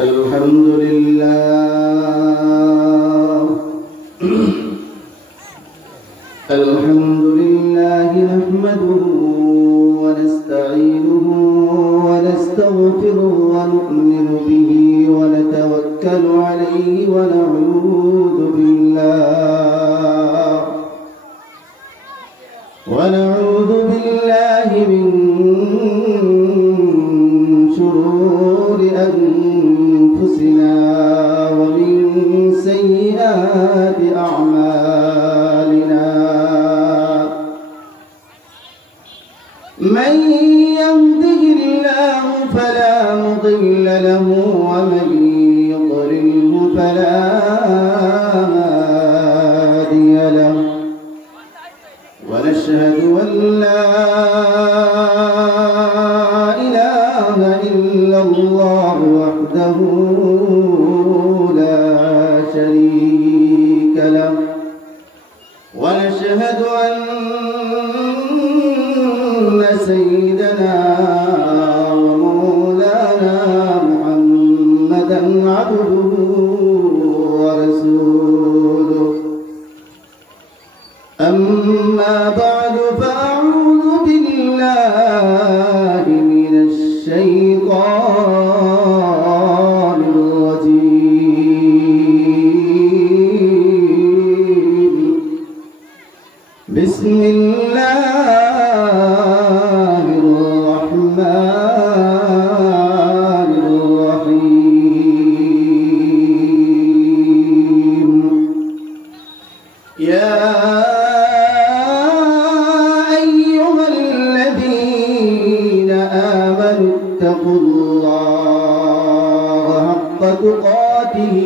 الحمد لله الحمد لله نحمده ونستعينه ونستغفره ونؤمن به ونتوكل عليه ونعوذ بالله من شرور أنفسنا ومن سيئات أعمالنا من يهده الله فلا مضل له ومن يضلله فلا هادي له ونشهد أن لا إله إلا الله وحده لا شريك له ونشهد أن سيدنا ومولانا محمدا عبده ورسوله أما بعد فأعوذ بالله من الشيطان الرجيم بسم الله الرحمن الرحيم يا اتقوا الله حق تقاته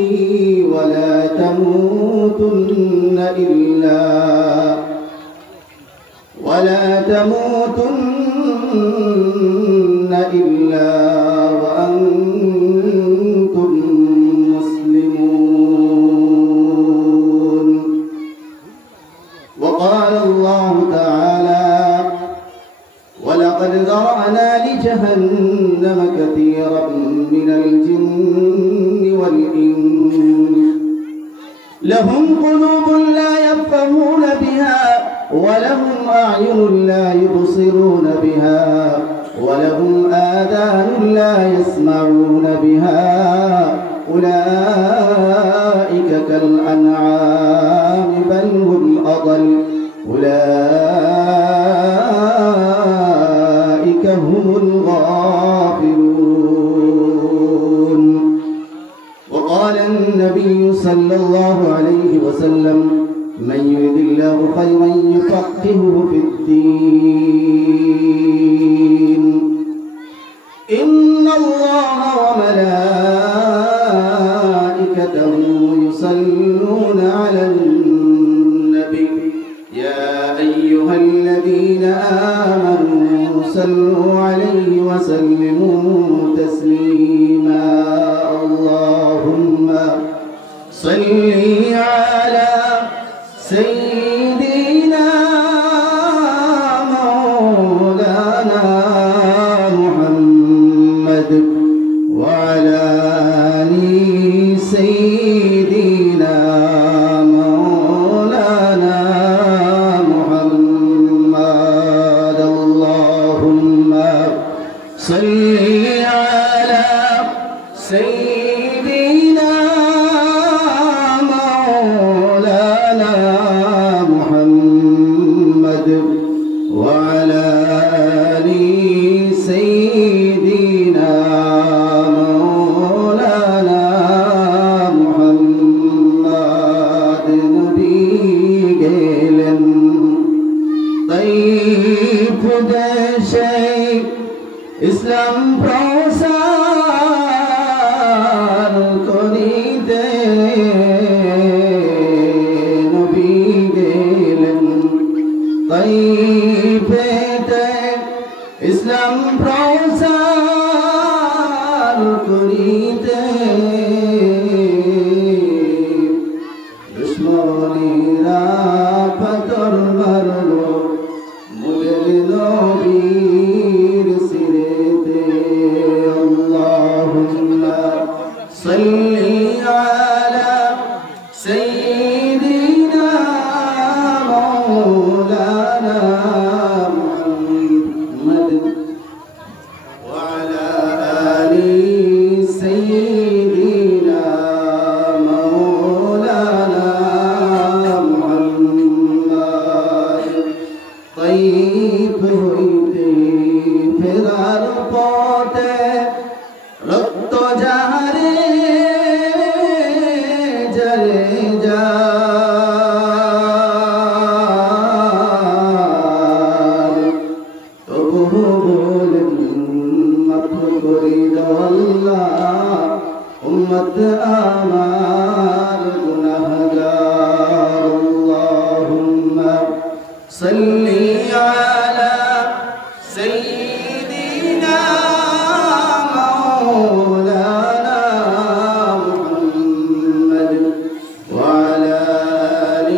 ولا تموتن إلا وأنتم مسلمون وقال الله تعالى ولقد ذرأنا لجهنم كثيرا من الجن والإنس لهم قلوب لا يفقهون بها ولهم أعين لا يبصرون بها ولهم آذان لا يسمعون بها أولئك كالأنعام بل هم أضل أولئك هم الغافلون وقال النبي صلى الله عليه وسلم من يرد الله خيرا يفقهه في الدين إن الله وملائكته يصلون على النبي يا أيها الذين آمنوا صلوا عليه وسلموا تسليما اللهم صل على سيدنا مولانا محمد وعلى آل سيدنا مولانا محمد اللهم صل على سيدنا مولانا محمد وعلى آل سيدنا مولانا محمد نبي গেলেন طيب দেশে ইসলাম প্রসার صلي على سيدنا مولانا محمد وعلى آل سيدنا مولانا محمد طيب হইতে ফেরার পথে রক্ত যারে জরে যার তবু বলেন মাফ করে দাও আল্লাহ উম্মত আমার গুনাহগার আল্লাহুম্মা সাল্লি আলা সাইয়্যিদিনা مولانا محمد وعلى آل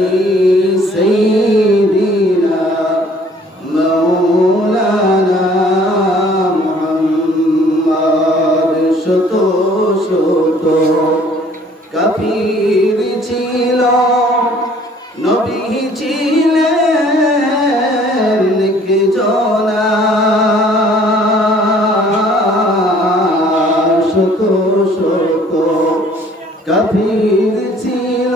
سيدنا مولانا محمد শত শত কাফির ছিল নবী ছিলেন একজনা শত শত কাফির ছিল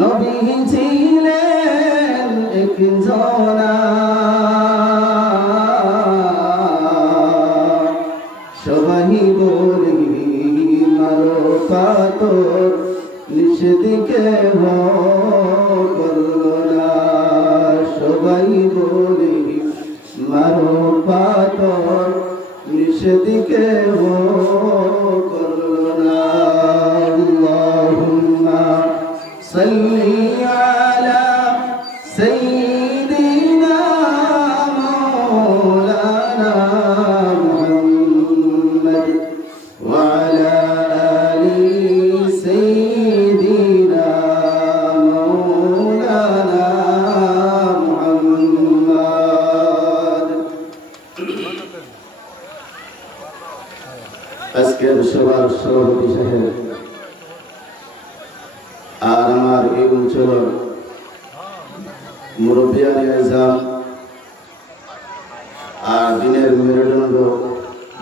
নবী ছিলেন একজনা সবাই বলি মারো পাথর নিষেদিকে করলো না সবাই বলি মারো পাথর নিষেদিকে করলো না আল্লাহুম্মা সাল্লি আলা সাইয়্যিদিনা মাওলানা মুহাম্মদ ওয়া আলা আলি সাইয়্যিদিনা মাওলানা মুহাম্মদ আজকের সবার সভাপতি সাহেব আর আমার এই অঞ্চলের মুরব্বিয়ানে আজম আর দিনের মেরুদণ্ড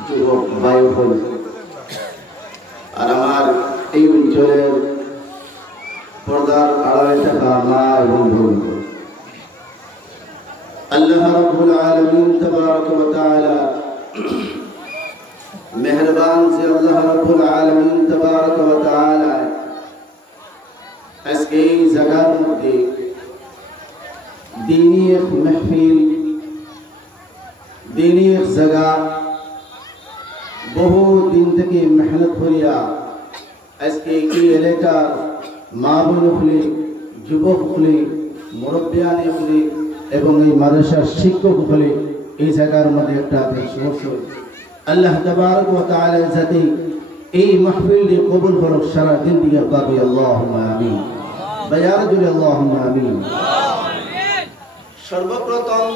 যুবক ভাই বোন আর আমার এই অঞ্চলের পর্দার আড়ালে থাকা মা এবং বোন আল্লাহ রাব্বুল আলামিন তাবারাক ওয়া তাআলা मेहरबान से अल्लाह रब्बुल आलमीन तबारक व तआला আজকে এই জায়গার মধ্যে দ্বীনি এক মাহফিল দ্বীনি এক জায়গা বহু দিন থেকে মেহনত করিয়া আজকে এই এলাকার মা বোনগুলি যুবকগুলি মুরব্বিয়ানগুলি এবং এই মাদ্রাসার শিক্ষকগুলি এই জায়গার মধ্যে একটা সমস্যা আল্লাহ তাবারক ওয়া তাআলা যাতে এই মাহফিলটি কবুল করুক সারা জিন্দেগি পাবে আল্লাহুম্মা আমিন বায়ার জুড়ে আল্লাহুম্মা আমিন সর্বপ্রথম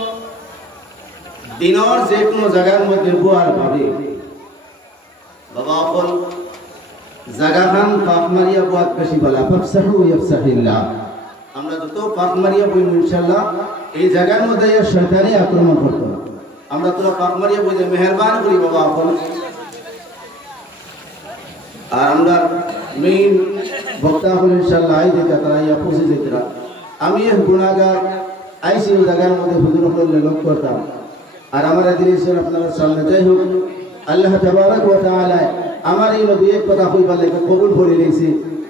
দিনের যে কোনো জায়গার মধ্যে বুয়ার ভাবে বাবা আপন জায়গাখান পাক মারিয়া বুয়াত বেশি বলা ফাফসাহু ইয়াফসাহিল্লাহ আমরা যত পাক মারিয়া বই ইনশাআল্লাহ এই জায়গার মধ্যে শয়তানি আক্রমণ করতে আমরা তোরা পাক মারিয়া বই মেহেরবান করি বাবা আপন আর আমরা মেইন বক্তা হল ইনশাআল্লাহ আই যেটা তারা ইয়া পৌঁছে যেতরা আমি এক গুনাহগার আইসি ওই জায়গার মধ্যে হুজুর হলে লোক করতাম আর আমরা দিনের আপনারা সামনে যাই হোক আল্লাহ তাবারক ওয়া তাআলা আমার এই নবী এক কথা কইবা লাগে কবুল করে নিয়েছে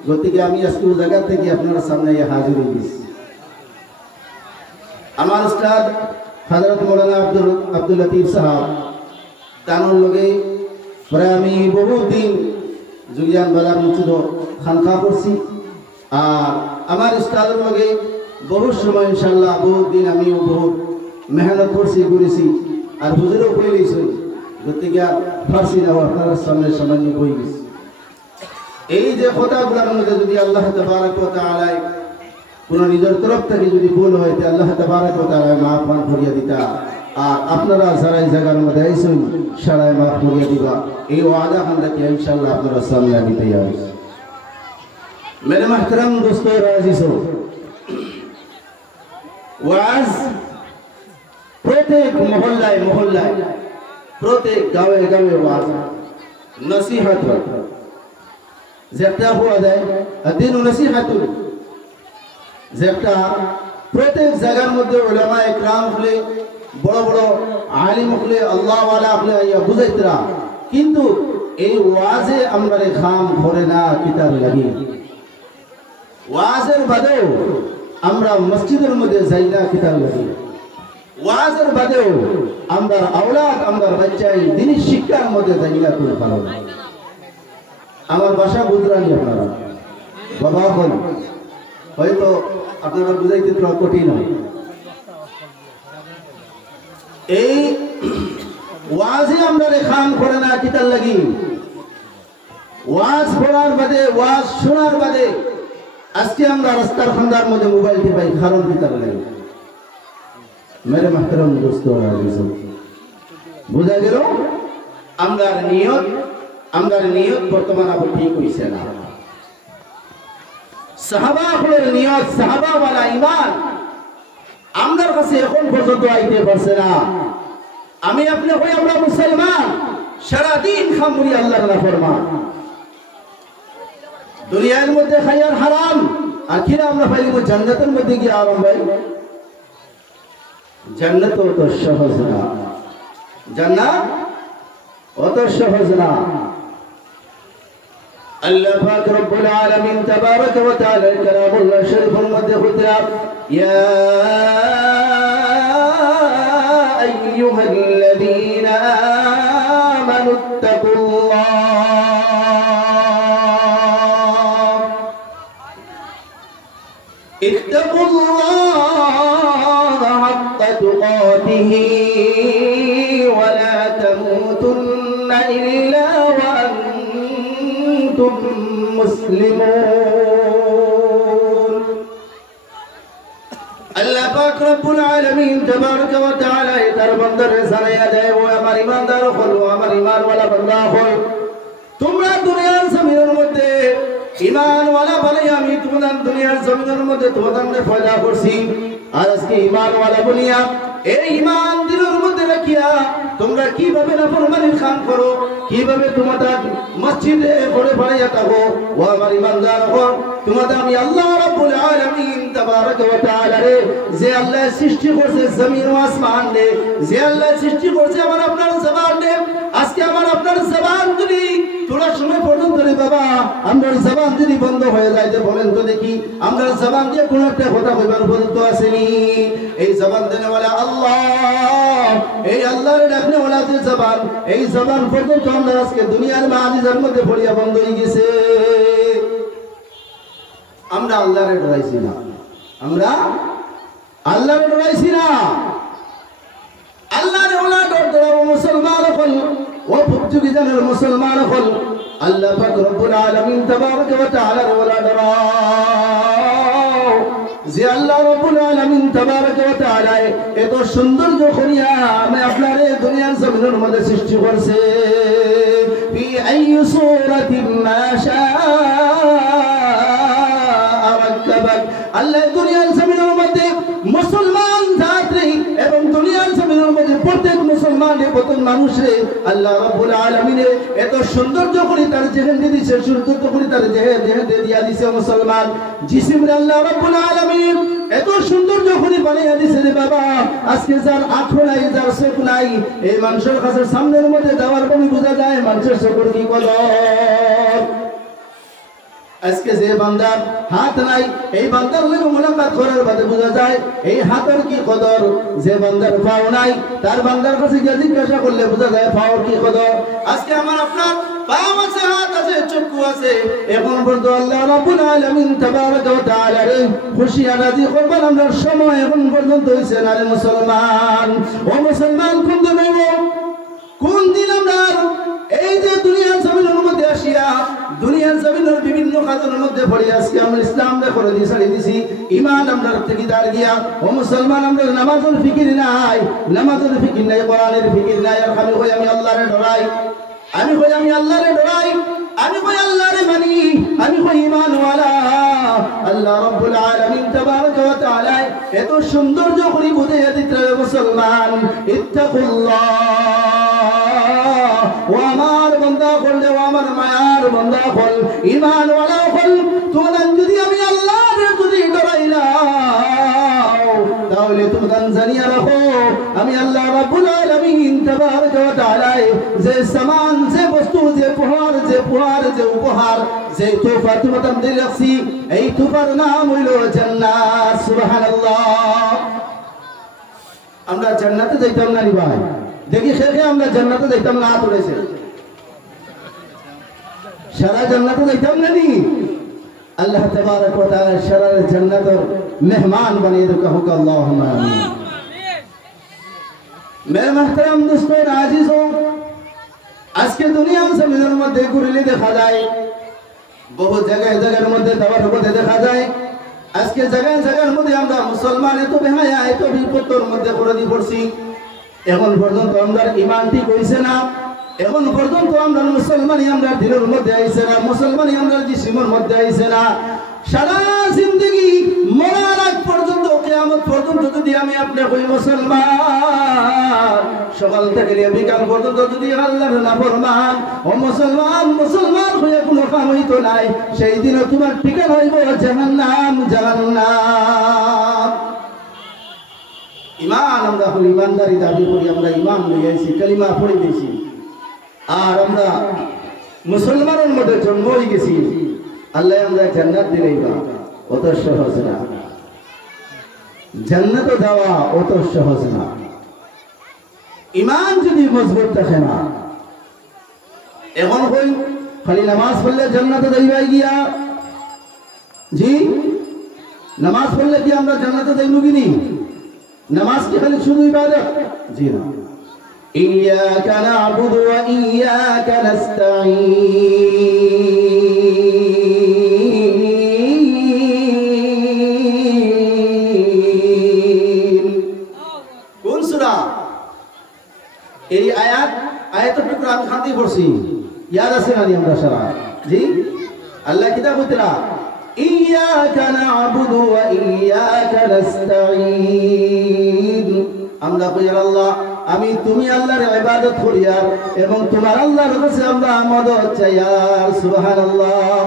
গতিকে আমি আজকে ওই জায়গা থেকে আপনারা সামনে হাজির হয়েছি আমার উস্তাদ হযরত মাওলানা আব্দুল লতিফ সাহেব তানোর লগে পরে আমি বহুত দিন জুলিয়ান বাজার মসজিদ খানকা করছি আর আমার উস্তাদের লগে বহুত সময় ইনশাআল্লাহ বহুত দিন আমিও বহুত মেহনত করছি ঘুরেছি আর হুজুরও কই লইছেন গতিকে ফার্সি দাও আপনার সামনে সামান্য বই গেছে এই যে কথাগুলোর মধ্যে যদি আল্লাহ তাবারক ওয়া তাআলা কোন নিজের তরফ থেকে যদি ভুল হয় তে আল্লাহ তাবারক ওয়া তাআলা মাফ করিয়া দিতা আর আপনারা যারা এই জায়গার মধ্যে আইসেন সারায় মাফ করিয়া দিবা এই ওয়াদা খান থেকে ইনশাআল্লাহ আপনারা সামনে আমি তৈয়ার। मेरे महतरम दोस्तों राजीसो ওয়াজ প্রত্যেক মহল্লায় মহল্লায় প্রত্যেক গাঁয়ে গাঁয়ে ওয়াজ নসিহত যেটা হওয়া যায় দিন নসিহতুল যেটা প্রত্যেক জায়গার মধ্যে উলামা ইকরাম হলে বড় বড় আলিম হলে আল্লাহ ওয়ালা হলে বুঝাইতরা কিন্তু এই ওয়াজে আমরা খাম করে না কিতাব লাগি ওয়াজের বাদেও আমরা মসজিদের মধ্যে যাই না কিতাব লাগি ওয়াজের বাদেও আমরা আওলাদ আমরা বাচ্চাই দিনী শিক্ষার মধ্যে যাই না কোনো ভালো না। আমার ভাষা বুঝরানি আপনারা বাবা বল হয়তো আপনারা বুঝাইতে তো কঠিন হয়। এই ওয়াজে আমরা খাম করে না কিতাব লাগি ওয়াজ পড়ার বাদে ওয়াজ শোনার বাদে আজকে আমরা রাস্তার খান্দার মধ্যে মোবাইল টিপাই কারণ কিতাব লাগি। मेरे महतरम दोस्तों বুঝা গেল আমরা নিয়ত বর্তমান আবার ঠিক হইছে না। সাহাবাদের নিয়ত সাহাবা ওয়ালা ঈমান আমাদের কাছে এখন পর্যন্ত আইতে পারছে না। আমি আপনি হই আমরা মুসলমান সারা দিন খামুরি আল্লাহর নাফরমান দুনিয়ার মধ্যে খায়ার হারাম আখিরা আমরা পাইব জান্নাতের মধ্যে গিয়ে আরাম ভাই জান্নাত তো সহজ না জান্নাত অত সহজ না। আল্লাহ পাক রব্বুল আলামিন তাবারক ওয়া তাআলা কালামুল্লাহ শরীফের মধ্যে খুতরা ইয়া আইয়ুহাল্লাযীনা আমানুত্তাকুল্লাহ ইত্তাকুল্লাহ হাক্কা তুকাতিহি ওয়া লা তামুতুন্না ইল্লা ওয়া আনতুম মুসলিমুন। আল্লাহ পাক রব্বুল আলামিন তাবারক ওয়া তাআলা তার বান্দার জানায়া দেয় ও আমার ঈমানদার হল ও আমার ঈমানওয়ালা বান্দা হল তোমরা দুনিয়ার জমিনের মধ্যে ঈমানওয়ালা বলে আমি তোমাদের দুনিয়ার জমিনের মধ্যে তোমাদের পয়দা করছি আর আজকে ঈমানওয়ালা বলিয়া এই ঈমান দিলের মধ্যে রাখিয়া তোমরা কিভাবে নাফরমানির কাম করো কিভাবে তোমাদের মসজিদে পড়ে পড়াইয়া থাকো ও আমার ঈমানদার হল তোমাদের আমি আল্লাহ রাব্বুল আলামিন তাবারক ওয়া তাআলা রে যে আল্লাহ সৃষ্টি করেছে জমিন ও আসমান রে যে আল্লাহ সৃষ্টি করেছে আমার আপনার জবান রে আজকে আমার আপনার জবান যদি তোরা সময় পর্যন্ত রে বাবা আমরা জবান যদি বন্ধ হয়ে যায় বলেন তো দেখি আমরা জবান দিয়ে কোন একটা কথা কইবার পর্যন্ত আসেনি। এই জবান দেনেওয়ালা আল্লাহ এই আল্লাহর ডাকনেওয়ালা যে জবান এই জবান পর্যন্ত আমরা আজকে দুনিয়ার মাজিজের মধ্যে পড়িয়া বন্ধ হয়ে গেছে। আমরা আল্লাহরে ডরাইছি না আমরা আল্লাহরে ডরাইছি না আল্লাহরে ওলা ডর ডরাবো মুসলমান হল ও ভুক্তযোগী জানের মুসলমান হল আল্লাহ পাক রব্বুল আলামিন তাবারক ওয়া তাআলা ওলা ডরাও যে আল্লাহ রব্বুল আলামিন তাবারক ওয়া তাআলা এত সৌন্দর্য করিয়া আমি আপনারে দুনিয়ার জমিনের মধ্যে সৃষ্টি করছে ফি আইয়ি সূরাতিন মা শাআ রাক্কাবাক আল্লাহ দুনিয়ার জমিনের মধ্যে মুসলমান জাতি এবং দুনিয়ার জমিনের মধ্যে প্রত্যেক মুসলমানের প্রত্যেক মানুষে আল্লাহ রাব্বুল আলামিন এত সৌন্দর্য করে তার জেহেন দিয়েছে সৌন্দর্য করে তার জেহেন দিয়া দিয়েছে মুসলমান জিসিমরে আল্লাহ রাব্বুল আলামিন এত সৌন্দর্য করে বানিয়ে দিয়েছে রে বাবা আজকে যার আঁখো নাই যার চোখ নাই এই মানুষের কাছে সামনের মধ্যে দেওয়ার পরে বোঝা যায় মানুষের চোখের কি কদর। আজকে যে বান্দার হাত নাই এই বান্দার লগে মুলাকাত করার বাদে বোঝা যায় এই হাতের কি কদর। যে বান্দার পাও নাই তার বান্দার কাছে গিয়ে জিজ্ঞাসা করলে বোঝা যায় পাওয়ার কি কদর। আজকে আমার আপনার পাও আছে হাত আছে চক্ষু আছে এখন পর্যন্ত আল্লাহ রাব্বুল আলামিন তাবারক ওয়া তাআলা রে খুশি রাজি করবার আমরা সময় এখন পর্যন্ত হইছে না রে মুসলমান। ও মুসলমান কোন দেব কোন দিন আমরা এই যে দুনিয়ার জমিনের মধ্যে আসিয়া দুনিয়ার জমিনের বিভিন্ন কাজের মধ্যে পড়ে আজকে আমরা ইসলাম করে দিয়ে ছাড়িয়ে দিছি, ইমান আমরা থেকে দাঁড় গিয়া ও মুসলমান আমরা নামাজের ফিকির নাই, নামাজের ফিকির নাই, কোরআনের ফিকির নাই। আর আমি কই আমি আল্লাহরে ডরাই, আমি কই আমি আল্লাহরে ডরাই, আমি কই আল্লাহরে মানি, আমি কই ঈমানওয়ালা। আল্লাহ রাব্বুল আলামিন তাবারাকা ওয়া তাআলা এত সৌন্দর্য করে বুঝাইয়া দিতে মুসলমান, ইত্তাকুল্লাহ, ও আমার বান্দা বললে, ও আমার মায়ার বান্দা বল, ঈমানওয়ালা বল, তোমরা যদি আমি আল্লাহরে যদি ডরাই না তাহলে তোমরা জানিয়া রাখো আমি আল্লাহ রাব্বুল আলামিন তাবারাকা ওয়া তাআলা যে সামান, যে বস্তু, যে উপহার যে তোফা তোমাদের দিল রাখছি, এই তোফার নাম হইল জান্নাত। সুবহানাল্লাহ। আমরা জান্নাতে যাইতাম না রে ভাই, দেখি খেয়ে আমরা জান্নাতে যাইতাম না, হাত উঠেছে, সারা জান্নাতে যাইতাম না নি। আল্লাহ তাবারক ওয়া তাআলা সারা জান্নাতের মেহমান বানিয়ে দে, কहो আল্লাহুম্মা আমিন। মেরে মুহতারাম দোস্তোর আজিজো, আজকে দুনিয়ার জমিনের মধ্যে ঘুরলে দেখা যায়, বহু জায়গার মধ্যে দাওয়ার মধ্যে দেখা যায়, আজকে জায়গার মধ্যে আমরা মুসলমান এত বেহায়া, এত বিপদের মধ্যে পড়ে পড়ছি। এখন পর্যন্ত আমরা ঈমান ঠিক হইছে না, এখন পর্যন্ত আমরা মুসলমানই আমরা দিলের মধ্যে আইছে না, মুসলমানই আমরা জিসিমের মধ্যে আইছে না। সারা জিন্দগি মরার আগ পর্যন্ত, কিয়ামত পর্যন্ত যদি আমি আপনি কই মুসলমান, সকাল থেকে বিকাল পর্যন্ত যদি আল্লাহর নাফরমান ও মুসলমান হয়ে কোনো কাম হইতো নাই, সেই দিনও তোমার ঠিকানা হইব জাহান্নাম। ঈমান আমরা হল ঈমানদারি দাবি করি, আমরা ঈমান লইয়াছি, কালিমা পড়ে দিয়েছি, আর আমরা মুসলমানের মধ্যে জন্ম হয়ে গেছি। আল্লাহ আমরা জান্নাত দিলেই বা অত সহজ না, জান্নাত দেওয়া অত সহজ না। ঈমান যদি মজবুত থাকে না, এখন কই খালি নামাজ পড়লে জান্নাতে যাইবাই গিয়া, জি নামাজ পড়লে কি আমরা জান্নাতে যাইব কিনি? নামাজ কি খালি শুধু ইবাদত? জি না। ইয়্যাকা না'বুদু ওয়া ইয়্যাকা নাস্তাঈন। কোন সূরা? এই আয়াতের টুকরা আমি খান্তি পড়ছি, ইয়াদ আছে না আমরা সারা? জি, আল্লাহ কিতাব বলতেরা ইয়্যাকা না'বুদু ওয়া ইয়্যাকা নাস্তাঈন। আমরা কই আল্লাহ, আমি তুমি আল্লাহর ইবাদত করি এবং তোমার আল্লাহর কাছে আমরা মদদ চাই। সুবহানাল্লাহ।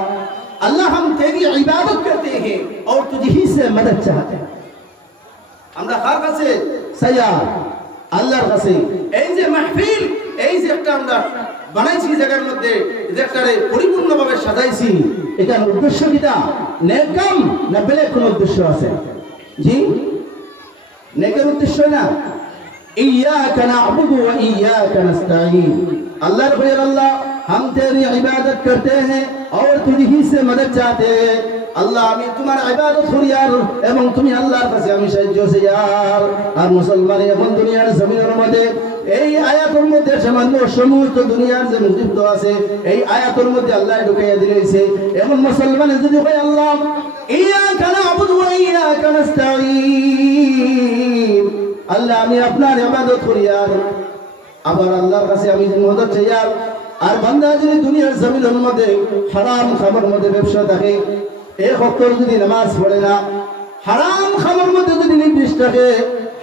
अल्लाह हम तेरी इबादत करते हैं और तुझी से मदद चाहते हैं। আমরা কার কাছে? সাইয়া আল্লাহর কাছে। এই যে মাহফিল, এই যে একটা আমরা বানাইছি জায়গার মধ্যে, যেটারে পরিপূর্ণভাবে সাজাইছি, এটার উদ্দেশ্য কিটা? নেক কাম না বেলেগ কোন উদ্দেশ্য আছে? জি, নেকের উদ্দেশ্য না। इय्याका नअबुदु व इय्याका नस्ताईन। अल्लाह रब्बुल अल्लाह, हम तेरी इबादत करते हैं और तुझी से मदद चाहते हैं। আল্লাহ আমি তোমার ইবাদত করি এবং তুমি আল্লাহর কাছে আমি সাহায্য চাই। আর মুসলমান এখন দুনিয়ার জমিনের মধ্যে এই আয়াতের মধ্যে সামান্য সমস্ত দুনিয়ার যে মুজিব আছে এই আয়াতের মধ্যে আল্লাহ ঢুকাইয়া দিয়েছে। এখন মুসলমান যদি কয় আল্লাহ ইয়্যাকা না'বুদু ওয়া ইয়্যাকা নাস্তাঈন, আল্লাহ আমি আপনার ইবাদত করি আবার আল্লাহর কাছে আমি মদদ চাই। আর বান্দা যদি দুনিয়ার জমিনের মধ্যে হারাম খাবার মধ্যে ব্যবসা থাকে, এক ওয়াক্ত যদি নামাজ পড়ে না, হারাম খাবার মধ্যে যদি নির্দেশ থাকে,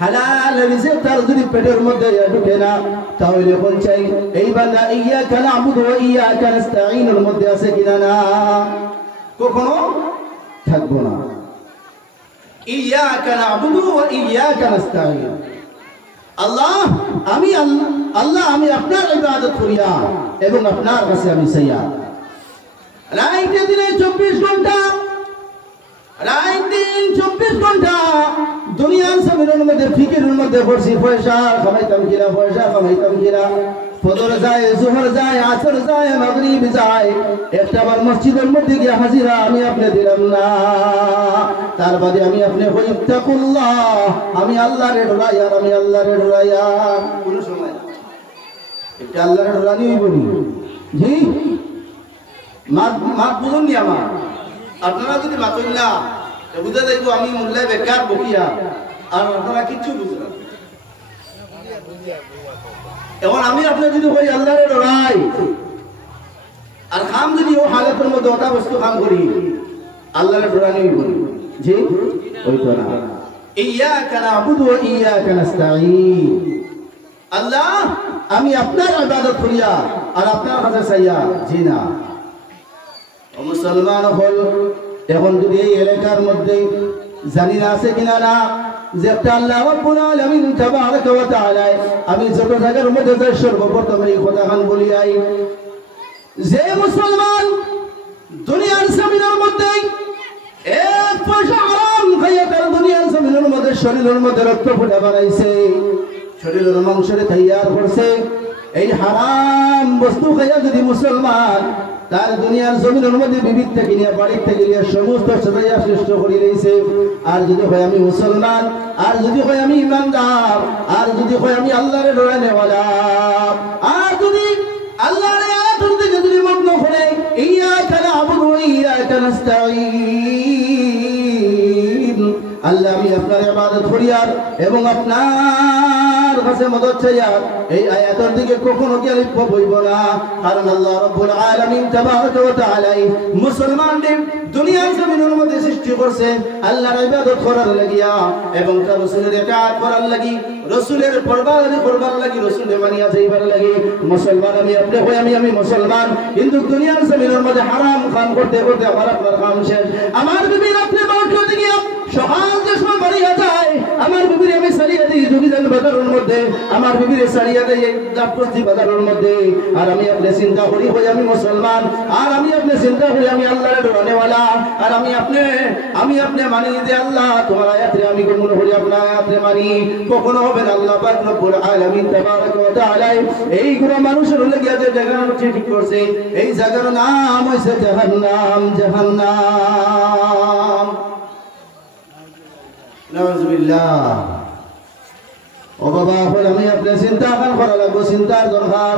হালাল রিজিক তার যদি পেটের মধ্যে ঢুকে না, তাহলে কোন চাই এই বান্দা ইয়্যাকা না'বুদু ওয়া ইয়্যাকা নাস্তাঈনের মধ্যে আছে কিনা? না, কখনো থাকবো না। ইয়্যাকা না'বুদু ওয়া ইয়্যাকা নাস্তাঈন, আল্লাহ আমি আপনার ইবাদত করি এবং আপনার কাছে আমি চাই। রাইতে দিনে 24 ঘন্টা, রাত দিন 24 ঘন্টা দুনিয়ার জমিনের মধ্যে ফিকিরের মধ্যে পড়ছি, পয়সা কামাইতাম কিনা, পয়সা কামাইতাম কিনা। ফজর যায়, জোহর যায়, আসর যায়, মাগরিব যায়, একটাবার মসজিদের মধ্যে গিয়ে হাজিরা আমি আপনি দিলাম না। তার বাদে আমি আপনি ইত্তাকুল্লাহ, আমি আল্লাহরে ডরাই আমি আল্লাহরে ডরাই। কোন সময় এটা আল্লাহর ডরানি বলি জি মাত বুঝুন নি আমার আপনারা যদি মাতুন না বুঝে দেখবো আমি মোল্লায় বেকার বকিয়া আর আপনারা কিচ্ছু বুঝলেন এখন আমি আপনার যদি বলি আল্লাহরে ডরাই আর খাম যদি ও হালতের মধ্যে ওটা বস্তু খাম করি আল্লাহরে ডরানি বলি জি ওই তো না ইয়াকা নাবুদু ওয়া ইয়াকা নাস্তাঈন আল্লাহ আমি আপনার ইবাদত করিয়া আর আপনার কাছে চাইয়া জি না ও মুসলমান হল এখন যদি এই এলাকার মধ্যে জানি না আছে কিনা না যে একটা আল্লাহ রাব্বুল আলামিন তাবারাকা ওয়া তাআলা আমি যত জায়গার মধ্যে যাই সর্বপ্রথম এই কথাখান বলি আই যে মুসলমান দুনিয়ার জমিনের মধ্যে এক পয়সা হারাম খাইয়া তার দুনিয়ার জমিনের মধ্যে শরীরের মধ্যে রক্ত ফুটা বানাইছে শরীরের মাংসরে তৈয়ার করছে এই হারাম বস্তু খাইয়া যদি মুসলমান তার দুনিয়ার জমিনের মধ্যে বিবিধ থেকে নিয়ে বাড়ির থেকে নিয়ে সমস্ত সজাইয়া সৃষ্ট করে রয়েছে আর যদি হয় আমি মুসলমান আর যদি হয় আমি ইমানদার আর যদি হয় আমি আল্লাহরে ডরানেওয়ালা আর যদি আল্লাহর আয়াতের দিকে যদি মগ্ন হয়ে ইয়াকা নাবুদু ওয়া ইয়াকা নাস্তাঈন আল্লাহ আমি আপনার ইবাদত করি এবং আপনার কাছে মদদ চাই এই আয়াতের দিকে কখনো কি লিপ্ত হইব না কারণ আল্লাহ রাব্বুল আলামিন তাবারাকা ওয়া তাআলা মুসলমানদের দুনিয়ার জমিনের মধ্যে সৃষ্টি করছে আল্লাহর ইবাদত করার লাগিয়া এবং তার রাসূলের ইতাআত করার লাগি রাসূলের পরবানি করবার লাগি রাসূলের মানিয়া যাইবার লাগি মুসলমান আমি আপনি হই আমি মুসলমান কিন্তু দুনিয়ার জমিনের মধ্যে হারাম কাম করতে করতে আমার আপনার কাম শেষ আমার বিবির আপনি বাউন্ডারি দিকে সকাল যে সময় বাড়িয়া যায় আমার বিবির আমি সারিয়া দিই জুগিজান বাজারের মধ্যে আমার বিবির সারিয়া দেই জাফরজি বাজারের মধ্যে আর আমি আপনি চিন্তা করি হই আমি মুসলমান আর আমি আপনি চিন্তা করি আমি আল্লাহর ডরানেওয়ালা আর আমি আপনি মানি যে আল্লাহ তোমার আয়াতে আমি কোন করি আপনার আয়াতে মানি কখনো হবে না আল্লাহ পাক রব্বুল আলামিন তাবারাকা ওয়া তাআলা এই গুলো মানুষের লাগিয়া যে জায়গার ঠিক করছে এই জায়গার নাম হইছে জাহান্নাম নাউযুবিল্লাহ ও বাবা এখন আমি আপনি চিন্তা করা লাগবে চিন্তার দরকার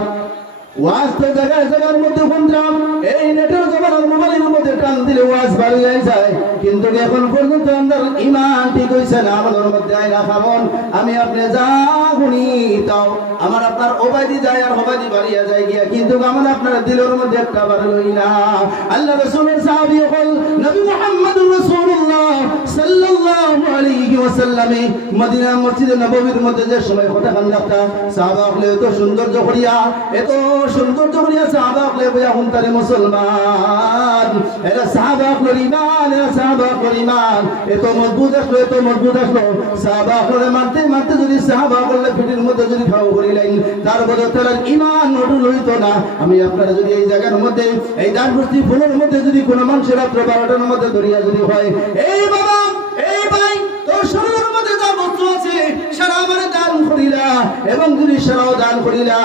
ওয়াজ তো জায়গার মধ্যে শুনলাম এই নেটের জমানার মোবাইলের মধ্যে টান দিলে ওয়াজ বাড়িয়ে যায় কিন্তু এখন পর্যন্ত আমাদের ঈমান ঠিক হইছে না আমাদের মধ্যে আইনা খামন আমি আপনি যা শুনি তাও আমার আপনার ওবাইদি যায় আর ওবাইদি বাড়িয়ে যায় গিয়া কিন্তু আমার আপনার দিলের মধ্যে একটা বার লই না আল্লাহ রাসূলের সাহাবী হল নবী মুহাম্মদুর রাসূলুল্লাহ সাল্লাল্লাহু আলাইহি ওয়াসাল্লাম মদিনা মসজিদে নববীর মধ্যে যে সময় কথা কান রাখতা সাহাবা হলে এত সৌন্দর্য করিয়া এত সৌন্দর্য করিয়া সাহাবা হলে বয়া হুনতারে মুসলমান এরা সাহাবা হল ঈমান এরা সাহাবা হল ঈমান এত মজবুত আসলো সাহাবা হলে মারতে যদি সাহাবা হলে পিঠের মধ্যে যদি খাও করিলেন তার বদলে তার ঈমান অটুট হইত না আমি আপনারা যদি এই জায়গার মধ্যে এই দানবস্তি ফুলের মধ্যে যদি কোনো মানুষের রাত্র 12টার মধ্যে দরিয়া যদি হয় এই বাবা এই ভাই তোর শরীরের মধ্যে যা বস্তু আছে সারা মানে দান করিলা এবং যদি সারাও দান করিলা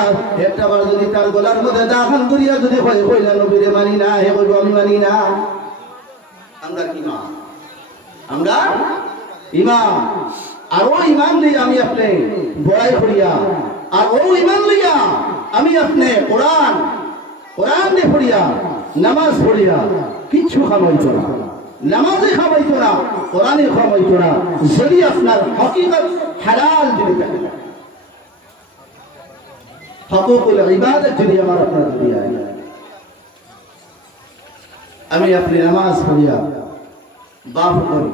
একটা বার যদি তার গলার মধ্যে দাফন করিয়া যদি হয় কইলা নবীরে মানি না হে বলবো আমি মানি না আমরা কি না আমরা ইমাম আর ও ইমাম লইয়া আমি আপনি বড়াই করিয়া আর ও ইমাম লইয়া আমি আপনি কোরআন দিয়ে পড়িয়া নামাজ পড়িয়া কিচ্ছু খাওয়াইতো না নামাজে খাওয়াইতো না কোরআনে খাওয়াইতো না যদি আপনার হকিকত হালাল যদি থাকে হকুকুল ইবাদত যদি আমার আপনার যদি আমি আপনি নামাজ পড়িয়া বাপ করি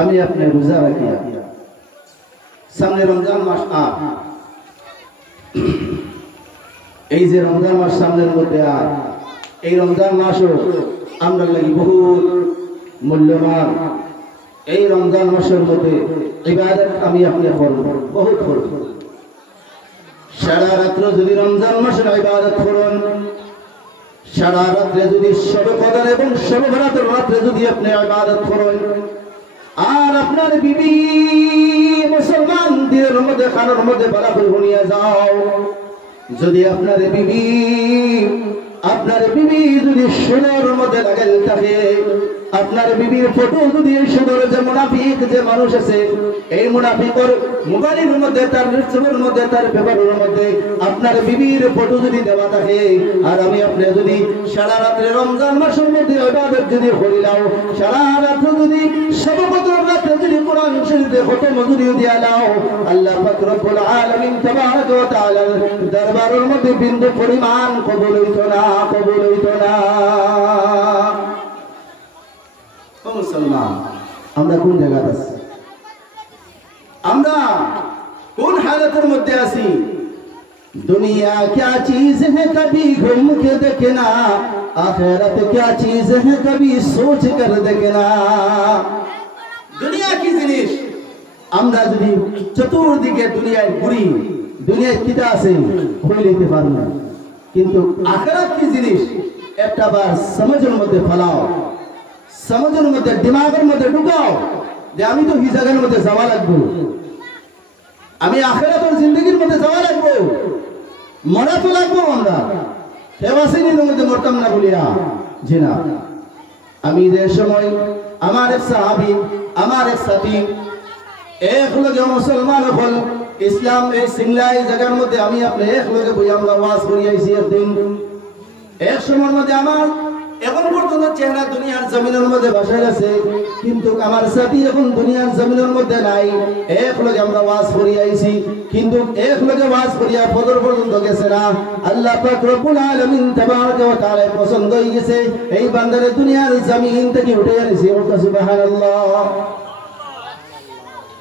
আমি আপনি রোজা রাখিয়া সামনে রমজান মাস এই যে রমজান মাস সামনের মধ্যে এই রমজান মাসও আমরা লাগি বহুত মূল্যবান এই রমজান মাসের মধ্যে ইবাদত আমি আপনি করব বহুত করব সারা রাত্র যদি রমজান মাসের ইবাদত করুন সারা রাত্রে যদি শবে কদর এবং শবে বরাতের রাত্রে যদি আপনি ইবাদত করেন আর আপনার বিবি মুসলমান দিনের মধ্যে খানোর মধ্যে বালা করে নিয়ে যাও যদি আপনার বিবি আপনার বিবি যদি সোনার মধ্যে লাগাল থাকে, আপনার বিবির ফটো যদি সোনার যে মুনাফিক যে মানুষ আছে, এই মুনাফিকর মোবাইলের মধ্যে তার রিসিভারের মধ্যে তার পেপারের মধ্যে আপনার বিবির ফটো যদি দেওয়া থাকে, আর আমি আপনি যদি সারা রাত্রে রমজান মাসের মধ্যে ইবাদত যদি করিলাও, সারা রাত যদি সবকদর রাতে যদি কোরআন শরীফে খতম যদি দিয়া দাও, আল্লাহ পাক রব্বুল আলামিন তাবারাক ওয়া তাআলা দরবারের মধ্যে বিন্দু পরিমাণ কবুল হইতো না, কবুল হইতো না। ও মুসলমান, আমরা কোন জায়গায় আছি? আমরা কোন হালতের মধ্যে আছি? दुनिया क्या चीज है कभी घूम के देखना, आखिरत क्या चीज है कभी सोच कर देखना। दुनिया की जिनिस আমরা যদি চতুর্দিকে দুনিয়ায় ঘুরি, দুনিয়ায় কিটা আছে খুঁজে নিতে পারবো না, কিন্তু আখিরাত কি জিনিস একটা বার সমাজের মধ্যে ফেলাও, সমাজের মধ্যে দিমাগের মধ্যে ঢুকাও যে আমি তো এই জায়গার মধ্যে যাওয়া লাগবো, আমি আখিরাতের জিন্দগির মধ্যে যাওয়া লাগবো, মরা তো লাগবো। আমরা ফেওয়াসিনীর মধ্যে মরতাম না বলিয়া জি না। আমি যে সময় আমার এক সাহাবী, আমার এক সাথী এক লগে মুসলমান হল, ইসলাম এই সিংলাই জায়গার মধ্যে আমি আপনি এক লগে বই আমরা ওয়াজ করি আইছি। একদিন এক সময়ের মধ্যে আমার এখন পর্যন্ত চেহারা দুনিয়ার জমিনের মধ্যে বসে গেছে, কিন্তু আমার সাথী এখন দুনিয়ার জমিনের মধ্যে নাই। এক লগে আমরা ওয়াজ করি আইছি, কিন্তু এক লগে ওয়াজ করিয়া ফজর পর্যন্ত গেছে না। আল্লাহ পাক রব্বুল আলামিন তাবারাক ওয়া তাআলা পছন্দ হয়ে গেছে, এই বান্দারে দুনিয়ার জমিন থেকে উঠে এনেছে। সুবহানাল্লাহ।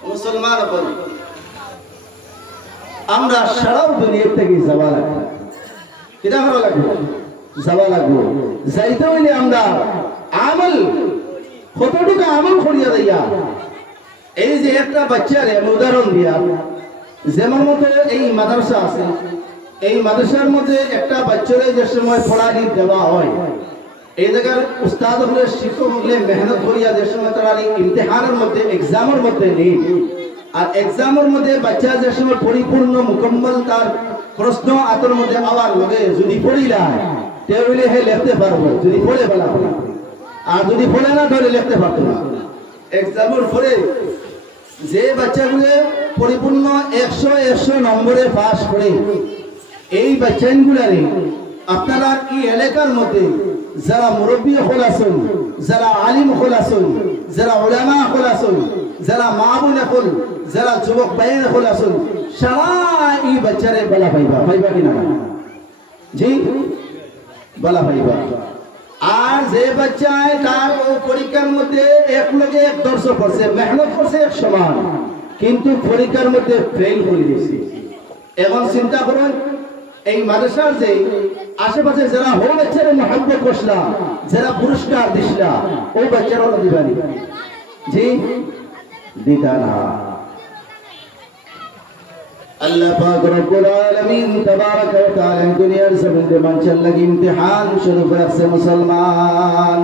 মুসলমান বল, আমরা সারা দুনিয়া থেকে যাওয়া লাগবে, এটা ভালো লাগবে, যাওয়া লাগবে। যাইতে হইলে আমরা আমল কতটুকু আমল করিয়া দিয়া, এই যে একটা বাচ্চারে আমি উদাহরণ দিয়া, যেমন মতো এই মাদ্রাসা আছে, এই মাদ্রাসার মধ্যে একটা বাচ্চারে যে সময় পড়ানি দেওয়া হয়, এই জায়গার উস্তাদ হলে শিক্ষক হলে মেহনত করিয়া যে সময় তারা ইমতিহানের মধ্যে এক্সামের মধ্যে নেই, আর এক্সামের মধ্যে বাচ্চা যে সময় পরিপূর্ণ মুকম্মল তার প্রশ্ন আতর মধ্যে আওয়ার লগে যদি পড়িলা তেলে হে লিখতে পারবো, যদি পড়ে বলা, আর যদি পড়ে না তাহলে লিখতে পারতো না। এক্সামের পরে যে বাচ্চাগুলো পরিপূর্ণ 100 নম্বরে পাস করে, এই বাচ্চাগুলারে আপনারা এই এলাকার মধ্যে যারা মুরব্বী হল আছেন, যারা আলিম হল আছেন, যারা উলামা হল আছেন, যারা মা বোন হল, যারা যুবক ভাইয়ের হল আছেন, সারা এই বাচ্চারে বলা পাইবা, পাইবা কিনা? জি বলা পাইবা। আর যে বাচ্চায় তার পরীক্ষার মধ্যে এক লগে 100 করছে, মেহনত করছে এক সমান, কিন্তু পরীক্ষার মধ্যে ফেল করে দিয়েছে। এখন চিন্তা করুন, এই মাদ্রাসার যে আশেপাশে যারা হো বাচ্চারা মহব্বত করছিলা, যারা পুরস্কার দিছিলা, ও বাচ্চারা দিবানি জি দিতা না। আল্লাহ পাক রব্বুল আলামিন তাবারাক ওয়া তাআলা দুনিয়ার জমিনে মানুষের লাগি ইমতিহান শুরু করেছে। মুসলমান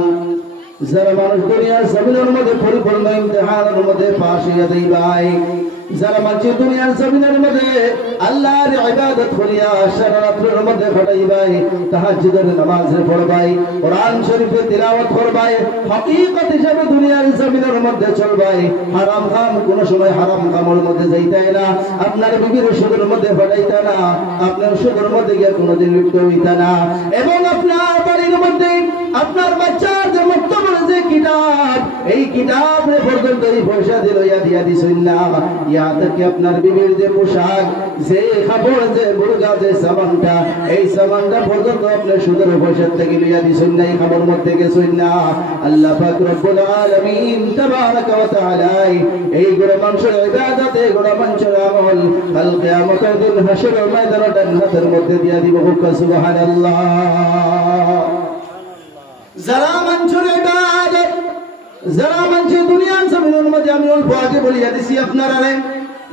যারা মানুষ দুনিয়ার জমিনের মধ্যে পরিপূর্ণ ইমতিহানের মধ্যে পাশ হইয়া দেই ভাই, যারা মানুষ দুনিয়ার জমিনের মধ্যে আল্লাহর ইবাদত করিয়া সারা রাতের মধ্যে কাটাইবাই, তাহাজ্জুদের নামাজ পড়বাই, কোরআন শরীফে তিলাওয়াত করবাই, হাকিকত হিসাবে দুনিয়ার জমিনের মধ্যে চলবাই, হারাম কাম কোন সময় হারাম কামের মধ্যে যাইতাই না, আপনার বিবির সুদের মধ্যে ফাটাইতা না, আপনার সুদের মধ্যে গিয়ে কোনোদিন লিপ্ত হইতা না, এবং আপনার বাড়ির মধ্যে আপনার বাচ্চার যে মুক্তবর যে কিতাব, এই কিতাব পর্যন্ত এই পয়সা দিল ইয়া দিয়া দিছেন না, ইয়া থেকে আপনার বিবির যে পোশাক, যে কাপড়, যে বুরকা, যে সামানটা, এই সামানটা পর্যন্ত আপনার সুদের পয়সা থেকে লইয়া দিছেন না, এই খাবার মধ্যে গেছেন না। আল্লাহ পাক রব্বুল আলামিন তাবারাক ওয়া তাআলা এই গোড়া মানুষের ইবাদত, এই গোড়া মানুষের আমল কাল কিয়ামতের দিন হাসরের ময়দানে জান্নাতের মধ্যে দিয়া দিব। সুবহানাল্লাহ। যারা মানুষের ইবাদত, যারা মানুষের দুনিয়ার জমিনের মধ্যে, আমি অল্প আগে বলিয়া দিছি আপনারা,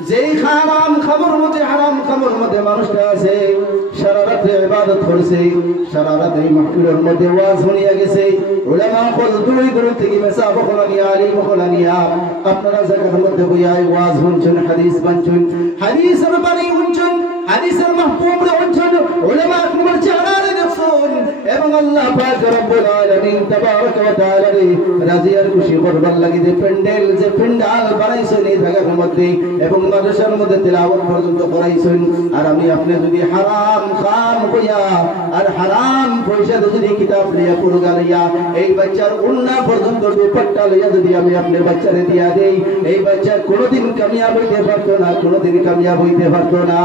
যেই হারাম খাবার মধ্যে, হারাম খাবার মধ্যে মানুষটা আছে, সারা রাতে ইবাদত করছে, সারা রাতে মাহফিলের মধ্যে ওয়াজ শুনিয়া গেছে, উলামা কল দূরে দূরে থেকে মেসাব খোলানিয়া, আলিম খোলানিয়া, আপনারা জায়গার মধ্যে বইয়া ওয়াজ শুনছেন, হাদিস বানছেন, হাদিসের বাণী শুনছেন, হাদিসের মাহফুম রয়েছেন উলামা কুমার চারারে দেখুন এবং আল্লাহ পাক রব্বুল আলামিন তাবারক ওয়া তাআলা রাজি আর খুশি করবার লাগি যে পেন্ডাল বানাইছেন এই জায়গার মধ্যে এবং মাদ্রাসার মধ্যে তেলাওয়াত পর্যন্ত করাইছেন আর আমি আপনি যদি হারাম খাম কইয়া আর হারাম পয়সা যদি কিতাব লিয়া পুরগা লইয়া এই বাচ্চার উন্না পর্যন্ত দুপাট্টা লইয়া যদি আমি আপনি বাচ্চারে দিয়া দেই এই বাচ্চা কোনোদিন কামিয়াব হইতে পারতো না কোনোদিন কামিয়াব হইতে পারতো না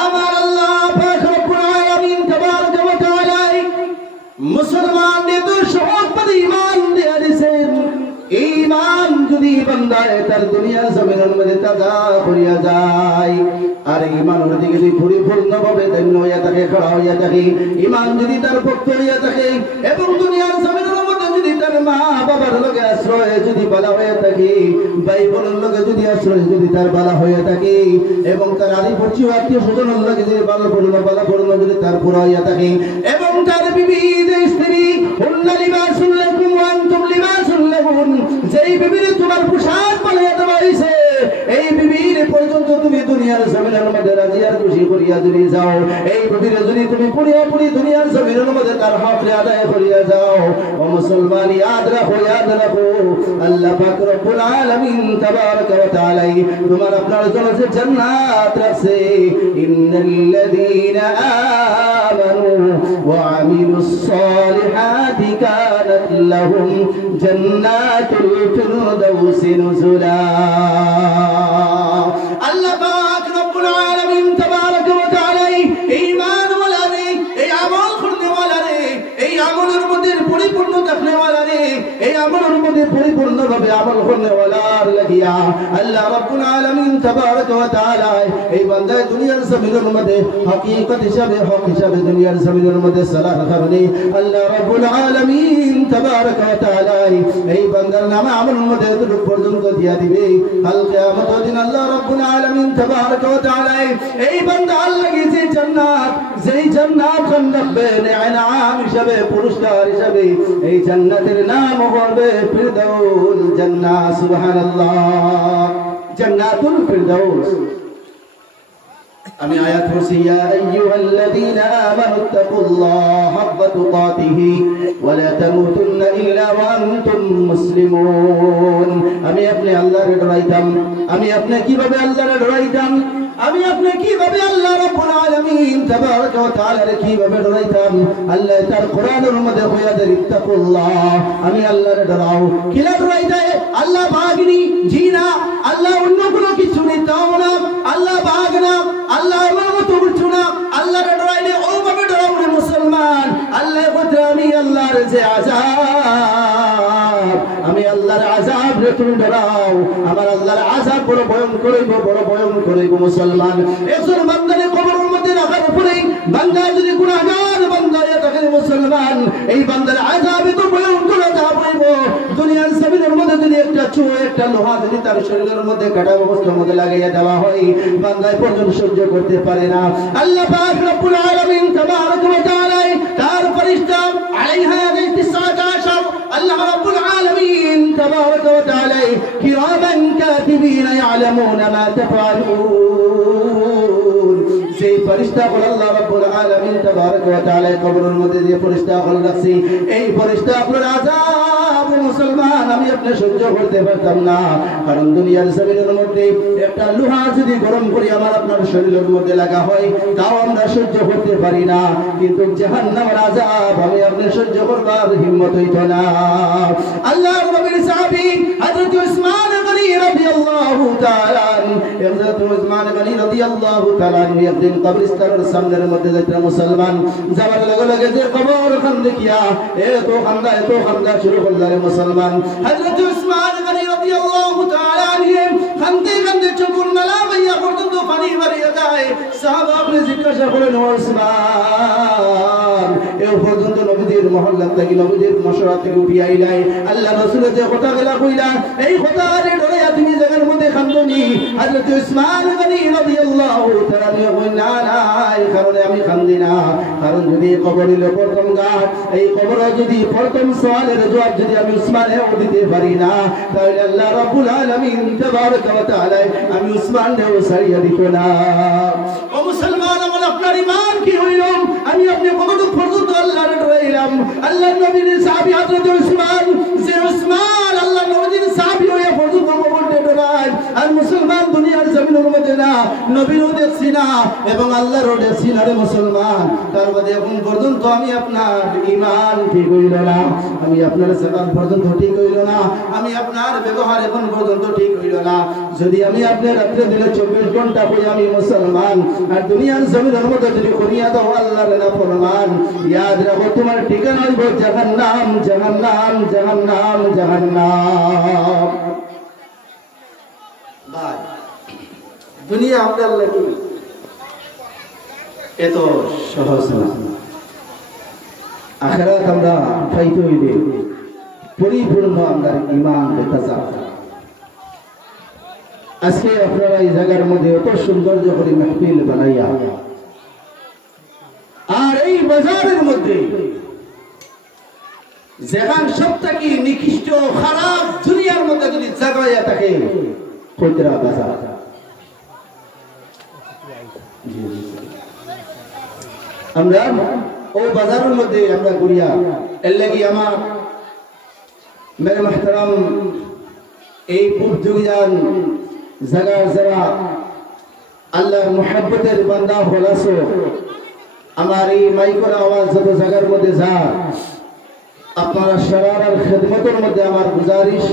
আমার আল্লাহ পাক রব্বুল আলামিন তাবারক ওয়া তাআলা মুসলমানদের তো সহজ পদে ঈমান দিয়ে দিয়েছেন ঈমান যদি বান্দায় তার দুনিয়া জমিনের মধ্যে তাজা করিয়া যায় আর ঈমান যদি পরিপূর্ণভাবে ধন্য হইয়া থাকে খাড়া হইয়া থাকে ঈমান যদি তার পক্ষ হইয়া থাকে এবং দুনিয়ার জমিনের মধ্যে যদি তার মা বাবার লগে আশ্রয় যদি বালা হইয়া থাকে ভাই বোনের লগে যদি আশ্রয় যদি তার বালা হইয়া থাকে এবং তার আদিপত্য আত্মীয় স্বজনের লগে যদি বালা পূর্ণ যদি তার পুরা হইয়া থাকে এবং তার বিবি স্ত্রী হুন্না লিবাসুল লাকুম ওয়া আনতুম লিবাসুল লাহুন যেই বিবির তোমার পোশাক বানাইয়া দেওয়া হইছে এই বিবির পর্যন্ত তুমি দুনিয়ার জমিনের মধ্যে রাজি আর খুশি করিয়া যদি যাও এই বিবির যদি তুমি পুরি দুনিয়ার জমিনের মধ্যে তার হক আদায় করিয়া যাও ও মুসলমান ইয়াদ রাখো আল্লাহ পাক রব্বুল আলামিন তাবারক ওয়া তাআলা তোমার আপনার জন্য যে জান্নাত রাখছে ইন্নাল্লাযীনা আমানু ওয়া আমিলুস সালিহাতি কানাত লাহুম জান্নাতুল ফিরদাউসি নুজুলা আল্লাহ পাক রব্বুল আলামিন তাবারক ওয়া তাআলা ঈমান ওয়ালা রে এই আমল করতে ওয়ালা রে এই আমলের মধ্যে পরিপূর্ণ থাকলে ওয়ালা রে এই আমলের মধ্যে পরিপূর্ণভাবে আমল করতে ওয়ালার লাগিয়া আল্লাহ রব্বুল আলামিন তাবারক ওয়া তাআলা এই বান্দা দুনিয়ার জমিনের মধ্যে হাকিকত হিসাবে হক হিসাবে দুনিয়ার জমিনের মধ্যে সালাত করনি আল্লাহ রব্বুল আলামিন তাবারক ওয়া তাআলা এই বান্দার নামে আমলের মধ্যে এতটুকু পর্যন্ত দিয়া দিবে কাল কিয়ামতের দিন আল্লাহ রব্বুল আলামিন তাবারক ওয়া তাআলা এই বান্দা আল্লাহকে যে জান্নাত যেই জান্নাত রাখবে ইনাম হিসাবে পুরস্কার হিসাবে এই জান্নাতের নাম হবে ফিরদাউস জান্নাত সুবহানাল্লাহ জান্নাতুল ফিরদাউস আমি আয়াত পড়ছি ইয়া আইয়ুহাল্লাযীনা আমানুত্তাকুল্লাহ হাক্কা তুকাতিহি ওয়া লা তামুতুন্না ইল্লা ওয়া আনতুম মুসলিমুন আমি আপনি আল্লাহর ডরাইতাম আমি আপনি কিভাবে আল্লাহর ডরাইতাম আমি আপনি কিভাবে আল্লাহ রাব্বুল আলামিন তাবারক ওয়া তাআলা কিভাবে ডরাইতাম আল্লাহ তার কোরআনের মধ্যে হইয়া দেয় ইত্তাকুল্লাহ আমি আল্লাহর ডরাও কিলা ডরাইতে আল্লাহ বাগনি জিনা আল্লাহ অন্য কোনো কিছু নেই তাও না আল্লাহ বাগনা আল্লাহ এমন মতো কিছু না আল্লাহর ডরাইলে ওভাবে ডরাও রে মুসলমান আল্লাহ বলে আমি আল্লাহর যে আযাব আমি আল্লাহর আযাব রে তুমি ডরাও আমার আল্লাহর আযাব বড় ভয়ঙ্কর মুসলমান একজন বান্দারে কবরের মধ্যে রাখার পরে বান্দা যদি গুনাহগার বান্দা হয়ে থাকে মুসলমান এই বান্দার আযাব তো ভয়ঙ্কর আযাব হইব দুনিয়ার জমিনের মধ্যে যদি একটা লোহা যদি তার শরীরের মধ্যে কাটা অবস্থার মধ্যে লাগাইয়া দেওয়া হয় বান্দা পর্যন্ত সহ্য করতে পারে না আল্লাহ পাক রব্বুল আলামিন তাবারক ওয়া তাআলা তার ফেরেশতা আলাইহা 19 আল্লাহ রব্বুল আলামিন তাবারক ওয়া তাআলা কিরামান কাতিবিনা ইয়ালামুনা মা তাফআলুন সেই ফেরেশতাগুলো আল্লাহ রাব্বুল আলামিন তাবারক ওয়া তাআলা কবরের মধ্যে যে ফেরেশতাগুলো রাখছে এই ফেরেশতাগুলোর আযাব মুসলমান আমি আপনি সহ্য করতে পারতাম না কারণ দুনিয়ার জমিনের মধ্যে একটা লোহা যদি গরম করে আমার আপনার শরীরের মধ্যে লাগা হয় তাও আমরা সহ্য করতে পারি না কিন্তু জাহান্নামের আযাব আমি আপনি সহ্য করবার হিম্মত হইতো না আল্লাহর নবীর সাহাবী হযরত উসমান গনি রাদিয়াল্লাহু তাআলা হযরত উসমান গনি রাদিয়াল্লাহু তাআলা একদিন কবরস্থানের সামনের মধ্যে যাইতে মুসলমান যাওয়ার লগে লগে যে কবর খান দেখিয়া এত খান্দা শুরু করলেন মুসলমান হযরত উসমান গনি রাদিয়াল্লাহু তাআলা খান্দে চকুর নালা ভাইয়া পর্যন্ত পানি মারিয়া যায় সাহাবা আপনি জিজ্ঞাসা করেন উসমান এই পর্যন্ত নবী নবীজির মহল্লা থেকে নবীজির মশরা থেকে উঠিয়ে আইলাই আল্লাহ রাসূলের যে কথা গলা কইলা এই কথারে ডরে তুমি জায়গার মধ্যে খান্দনি হযরত উসমান গনি রাদিয়াল্লাহু তাআলা কই না না এই কারণে আমি খান্দি না কারণ যদি কবরের প্রথম গাত এই কবরে যদি প্রথম সওয়ালের জবাব যদি আমি উসমানেও দিতে পারি না তাহলে আল্লাহ রাব্বুল আলামিন তাবারক ওয়া তাআলা আমি উসমানকেও ছাড়িয়ে দিত না ও মুসলমান আমার আপনার ঈমান কি হইল আমি আপনি কতটুকু পর্যন্ত আল্লাহর ডরাইলাম আল্লাহর নবীর সাহাবী হযরত উসমান যে উসমান আল্লাহর নবীর সাহাবী হয়ে পর্যন্ত কবরে ডরায় আর মুসলমান দুনিয়ার জমিনের মধ্যে না নবীরও দেখছি না এবং আল্লাহরও দেখছি না রে মুসলমান তার মধ্যে এখন পর্যন্ত আমি আপনার ঈমান ঠিক হইল না আমি আপনার সেবা পর্যন্ত ঠিক হইল না আমি আপনার ব্যবহার এখন পর্যন্ত ঠিক হইল না যদি আমি আপনার রাত্রে দিলে 24 ঘন্টা কই আমি মুসলমান আর দুনিয়ার জমিনের মধ্যে যদি করিয়া দাও আল্লাহর নাফরমান ইয়াদ রাখো তোমার ঠিকানা হইব জাহান্নাম জাহান্নাম জাহান্নাম জাহান্নাম ভাই দুনিয়া আপনার লাগি এত সহজ না আখিরাত আমরা পাইতে হইবে পরিপূর্ণ আমাদের ঈমান বেতাজা আজকে আপনারা এই জায়গার মধ্যে এত সৌন্দর্য করে মাহফিল বানাইয়া আর এই বাজারের মধ্যে যেখান সবথেকে নিকৃষ্ট খারাপ দুনিয়ার মধ্যে যদি জায়গায় থাকে কইতরা বাজার আমরা ও বাজারের মধ্যে আমরা ঘুরিয়া এর লাগি আমার মেরে মুহতারাম এই পুরজুগিয়ান জায়গার যারা আল্লাহর মুহাব্বতের বান্দা হলাসো আমার এই মাইকের আওয়াজ যত জায়গার মধ্যে যা আপনারা সবার খেদমতের মধ্যে আমার গুজারিশ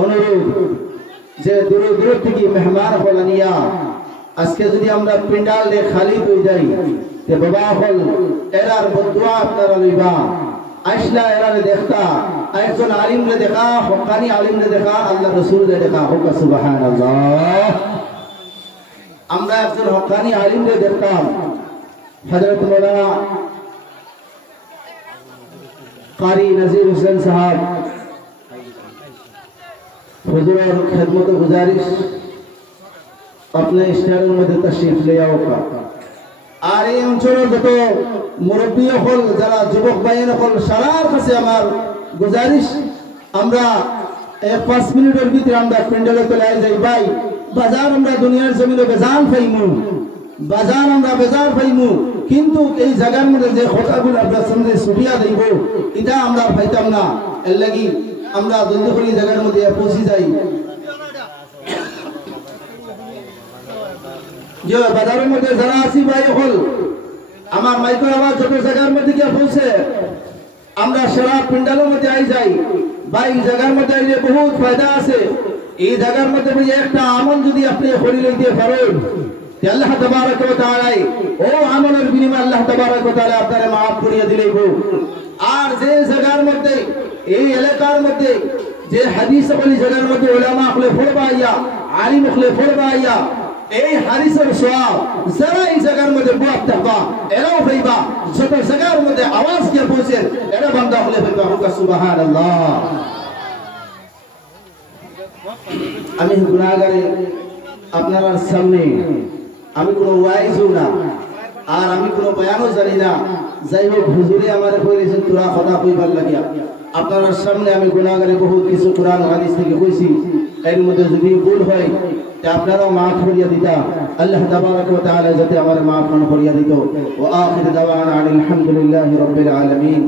অনুরোধ যে দূর দূর থেকে মেহমান হলানিয়া আজকে যদি আমরা পিন্ডাল দিয়ে খালি হয়ে যাই তে বাবা হল এরার বদুয়া আপনারা লইবা আইসলা এরারে দেখতা একজন আলিমরে দেখা হকানি আলিমরে দেখা আল্লাহ রাসূলরে দেখা হোক সুবহানাল্লাহ আমরা একজন হকানি আলিমরে দেখতাম হযরত মাওলানা কারি নজির হোসেন সাহেব হুজুরের খিদমত গুজারিশ अपने स्टाइल में तशरीफ ले आओ का আর এই অঞ্চলের যত মুরব্বী হল যারা যুবক ভাইয়ের হল সারার কাছে আমার গুজারিশ আমরা 5 মিনিটের ভিতরে আমরা প্যান্ডেলে চলে যাই ভাই বাজার আমরা দুনিয়ার জমিনে বেজান পাইমু বাজার আমরা বেজার পাইমু কিন্তু এই জায়গার মধ্যে যে কথাগুলো আপনার সামনে ছুটিয়া দেব এটা আমরা পাইতাম না এর লাগি আমরা জলদি করে জায়গার মধ্যে পৌঁছে যাই যে বাজারের মধ্যে যারা আসি ভাই হল আমার মাইকের আওয়াজ যত জায়গার মধ্যে গিয়ে পৌঁছে আমরা সারা পিন্ডালের মধ্যে আই যাই ভাই জায়গার মধ্যে আইলে বহুত ফায়দা আছে এই জায়গার মধ্যে একটা আমল যদি আপনি করে লইতে পারেন আল্লাহ তাবারক ওয়া তাআলা ও আমলের বিনিময়ে আল্লাহ তাবারক ওয়া তাআলা আপনারে maaf করিয়ে দিলেইব আর যে জায়গার মধ্যে এই এলাকার মধ্যে যে হাদিস বলি জায়গার মধ্যে উলামা হলে পড়বাইয়া আলিম হলে পড়বাইয়া এই হাদিসের সওয়াব যারা এই জায়গার মধ্যে বুয়াত থাকবা এরাও পাইবা যত জায়গার মধ্যে আওয়াজ কে পৌঁছে এরা বান্দা হলে পাইবা হোক সুবহানাল্লাহ আমি গুনাহগারে আপনার সামনে আমি কোনো ওয়াইজও না আর আমি কোনো বয়ানও জানি না যাই হোক হুজুরে আমারে কইলেছেন তোরা কথা কইবার লাগিয়া আপনার সামনে আমি গুনাহগারে বহুত কিছু কোরআন হাদিস থেকে কইছি এর মধ্যে যদি ভুল হয় তে আপনারাও maaf করিয়া দিতা আল্লাহ তাবারক ওয়া তাআলা যাতে আমারে maaf করিয়া দিত ওয়া আখির দাওয়ানা আলহামদুলিল্লাহি রাব্বিল আলামিন।